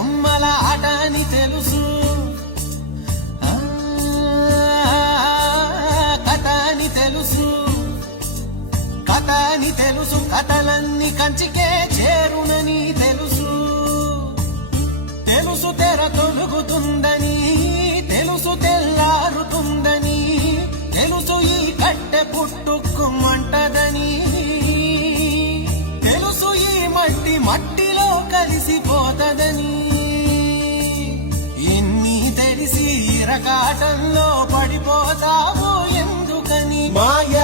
బొమ్మల ఆట అని తెలుసు, కథ అని తెలుసు, కథ అని తెలుసు, కథలన్నీ కంచికే చేరునని తెలుసు. తెలుసు తెర తొలుగుతుందని, తెలుసు తెల్లారుతుందని, తెలుసు ఈ కట్టె పుట్టుకుమంటదని, తెలుసు ఈ మట్టి మట్టిలో కలిసిపోతదని. ఎన్ని తెలిసి ఇరకాటంలో పడిపోతావు ఎందుకని? మాయ